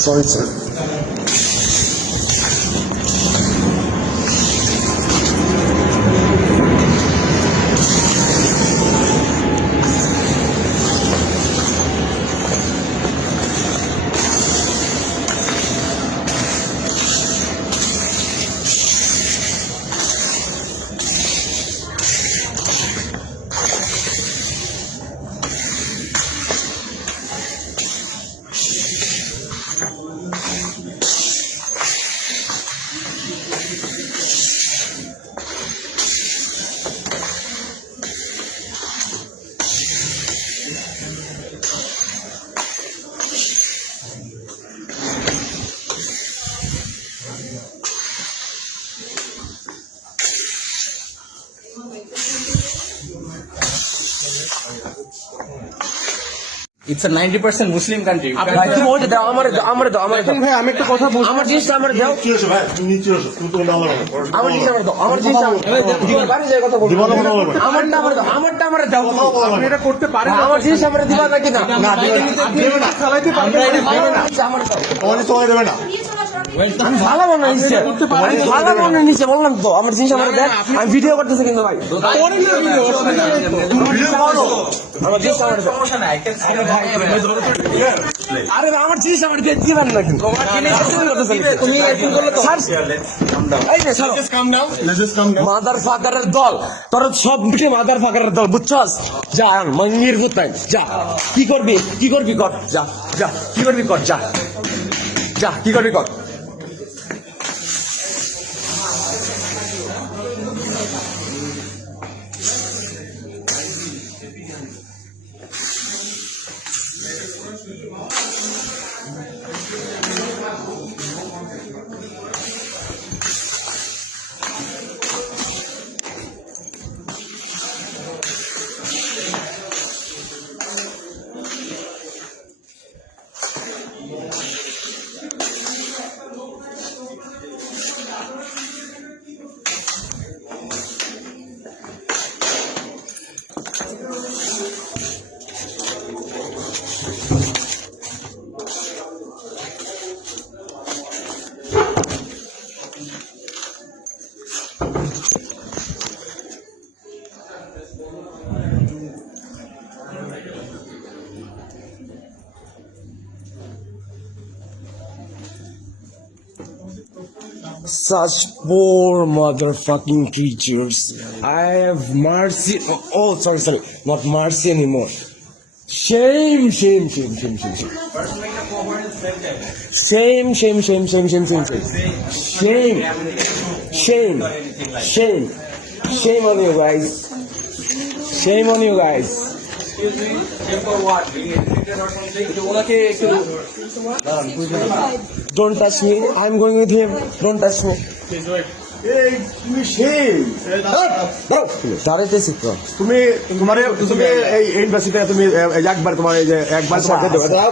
再见 It's a 90% Muslim country. You ভাই তুমি ওইটা দাও আমার দাও আমার দাও আমার দাও। ভাই আমি একটা কথা বলছি। আমার জিনিসটা আমার দাও। নিচে এসো ভাই তুমি নিচে এসো তুমি তো নালা আমার জিনিস আমার দাও আমার জিনিস আমার বাড়ি যাই কথা বলব দিবানা কথা বলব। আমারটা আমার দাও আমারটা আমার দাও। আপনি এটা করতে পারেন আমার জিনিস আমার দিবা নাকি না? না দেবে না। চালাইতে পারবেন না। আমার দাও। তোমার চলে দেবে না। আমি ভালো মনে নিচ্ছে আমি ভালো মনে নিচ্ছে বললাম তো আমার জিনিস আমার দেখ আমি ভিডিও করতেছি কিন্তু ভাই. আরে আমার জিনিস আমার দিয়ে দিবেন না কিন্তু. মাদার ফাদারের দল তোর সব মিটে মাদার ফাদারের দল বুঝছস? যা মঙ্গির বুতাই যা কি করবি? কি করবি কর? যা যা কি করবি কর? যা যা কি করবি কর? Such poor motherfucking creatures. I have mercy. Oh, oh, sorry, sorry. Not mercy anymore. Shame, shame, shame, shame, shame, shame. Shame, shame, shame, shame, shame, shame, shame. Shame, shame, shame. Shame on you guys. Shame on you guys. তো ওনাকে একটু. Don't touch me. এই তুমি সেই। দাঁড়াইতেছি তো। তুমি তোমার তুমি এই ইউনিভার্সিটিতে তুমি একবার তোমার এই যে একবার দাঁড়াও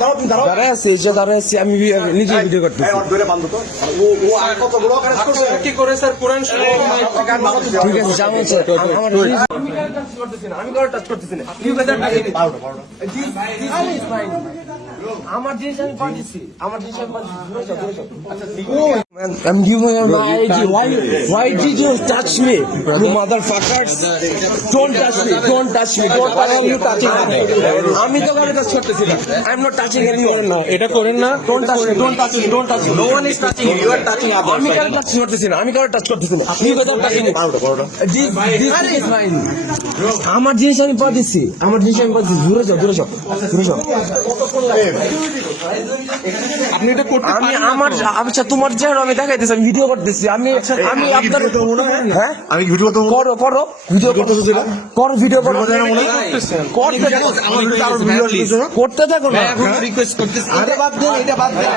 দাঁড়াও তুমি দাঁড়াও। দাঁড়ায় আছি যে দাঁড়ায় আছি আমি নিজে ভিডিও এই করতেছি। ওর ধরে বান্ধ তো। ও ও আর কত বড় কাজ করছে? কি করে স্যার? কোরআন ঠিক আছে হচ্ছে আমার জিনিস- আমি কারও টাচ করতেছি না আমার জিনিস আমি পাঠিয়েছি আমার জিনিস আমি পাঠিয়েছি Man, I'm giving you my ID. Why, why did you touch me? You motherfuckers. Don't touch me. Don't touch me. Don't touch me. You touching me. আমি তো কারও টাচ করতেছি না I'm not touching anyone. না এটা করেন না Don't touch me. Don't touch me. Don't touch me. No one is touching you, you are touching others. আমি কারও টাচ করতেছি না আমি কারও টাচ করতেছি না You touching me. This, this is mine. আমার জিনিস আমি পাঠিয়েছি আমার জিনিস আমি পাঠিয়েছি দূরে যাও দূরে যাও দূরে যাও আপনি এটা করতে আমি আমার আচ্ছা তোমার চেহারা আমি দেখাইতেছি আমি ভিডিও করতেছি। আমি আমি আপনার হ্যাঁ? আমি ভিডিও তো করো করো ভিডিও করতেছি করো। ভিডিও করো করতে থাকো করতে থাকো না। রিকোয়েস্ট করতেছি। এটা বাদ দেন এটা বাদ দেন।